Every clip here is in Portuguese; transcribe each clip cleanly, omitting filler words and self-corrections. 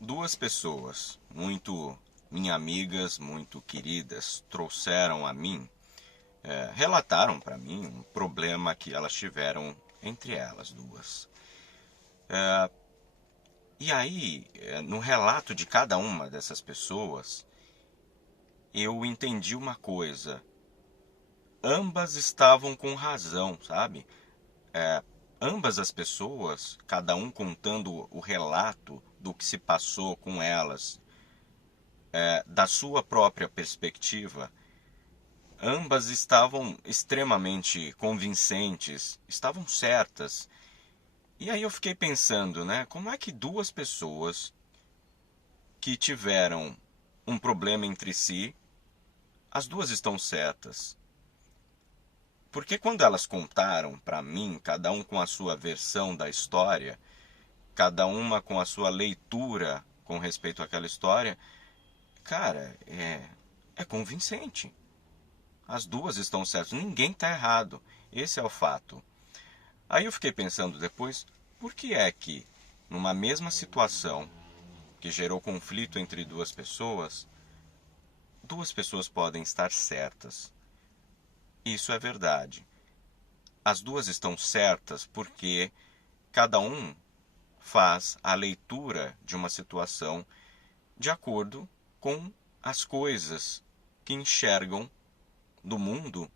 Duas pessoas muito minhas amigas, muito queridas, trouxeram a mim, relataram para mim um problema que elas tiveram entre elas duas. E aí, no relato de cada uma dessas pessoas, eu entendi uma coisa. Ambas estavam com razão, sabe? Ambas as pessoas, cada um contando o relato do que se passou com elas, da sua própria perspectiva, ambas estavam extremamente convincentes, estavam certas. E aí eu fiquei pensando, né? Como é que duas pessoas que tiveram um problema entre si, as duas estão certas? Porque quando elas contaram para mim, cada um com a sua versão da história, cada uma com a sua leitura com respeito àquela história, cara, é convincente. As duas estão certas, ninguém está errado. Esse é o fato. Aí eu fiquei pensando depois, por que é que, numa mesma situação que gerou conflito entre duas pessoas podem estar certas? Isso é verdade. As duas estão certas porque cada um faz a leitura de uma situação de acordo com as coisas que enxergam do mundo,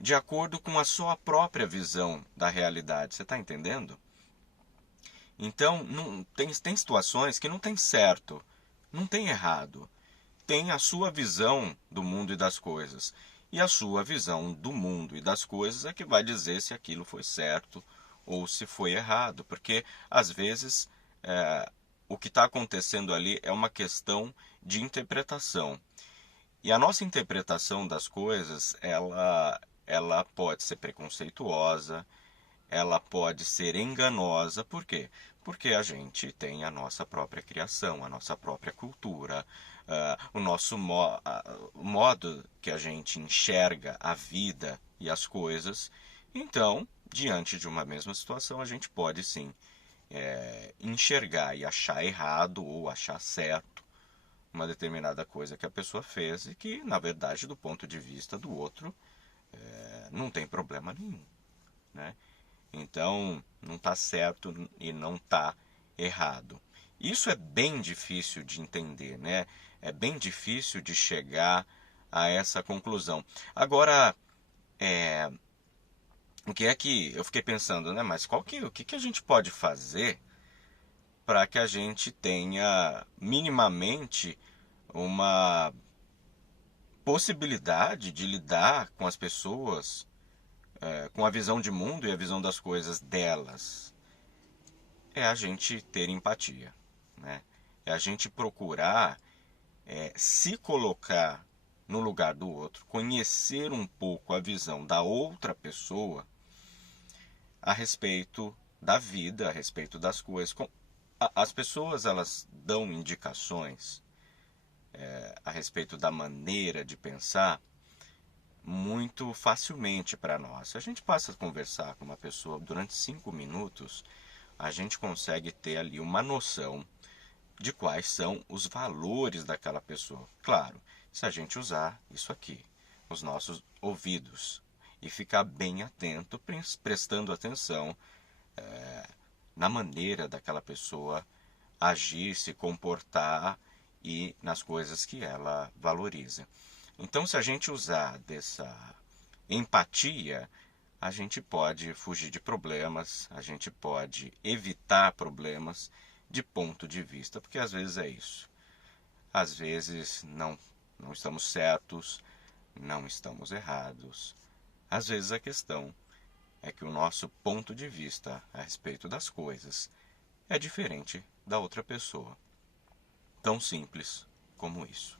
de acordo com a sua própria visão da realidade. Você está entendendo? Então, não, tem situações que não tem certo, não tem errado. Tem a sua visão do mundo e das coisas. E a sua visão do mundo e das coisas é que vai dizer se aquilo foi certo ou se foi errado. Porque, às vezes, o que está acontecendo ali é uma questão de interpretação. E a nossa interpretação das coisas, ela pode ser preconceituosa, ela pode ser enganosa. Por quê? Porque a gente tem a nossa própria criação, a nossa própria cultura, o modo que a gente enxerga a vida e as coisas. Então, diante de uma mesma situação, a gente pode sim enxergar e achar errado ou achar certo uma determinada coisa que a pessoa fez e que, na verdade, do ponto de vista do outro, não tem problema nenhum, né? Então, não está certo e não está errado. Isso é bem difícil de entender, né? É bem difícil de chegar a essa conclusão. Agora, o que é que eu fiquei pensando, né? Mas o que a gente pode fazer para que a gente tenha minimamente uma possibilidade de lidar com as pessoas, com a visão de mundo e a visão das coisas delas? É a gente ter empatia, né? É a gente procurar se colocar no lugar do outro, conhecer um pouco a visão da outra pessoa a respeito da vida, a respeito das coisas. As pessoas elas dão indicações a respeito da maneira de pensar muito facilmente para nós. Se a gente passa a conversar com uma pessoa durante 5 minutos, a gente consegue ter ali uma noção de quais são os valores daquela pessoa. Claro, se a gente usar isso aqui, os nossos ouvidos, e ficar bem atento, prestando atenção na maneira daquela pessoa agir, se comportar e nas coisas que ela valoriza. Então, se a gente usar dessa empatia, a gente pode fugir de problemas, a gente pode evitar problemas de ponto de vista, porque às vezes é isso. Às vezes não estamos certos, não estamos errados. Às vezes a questão é que o nosso ponto de vista a respeito das coisas é diferente da outra pessoa. Tão simples como isso.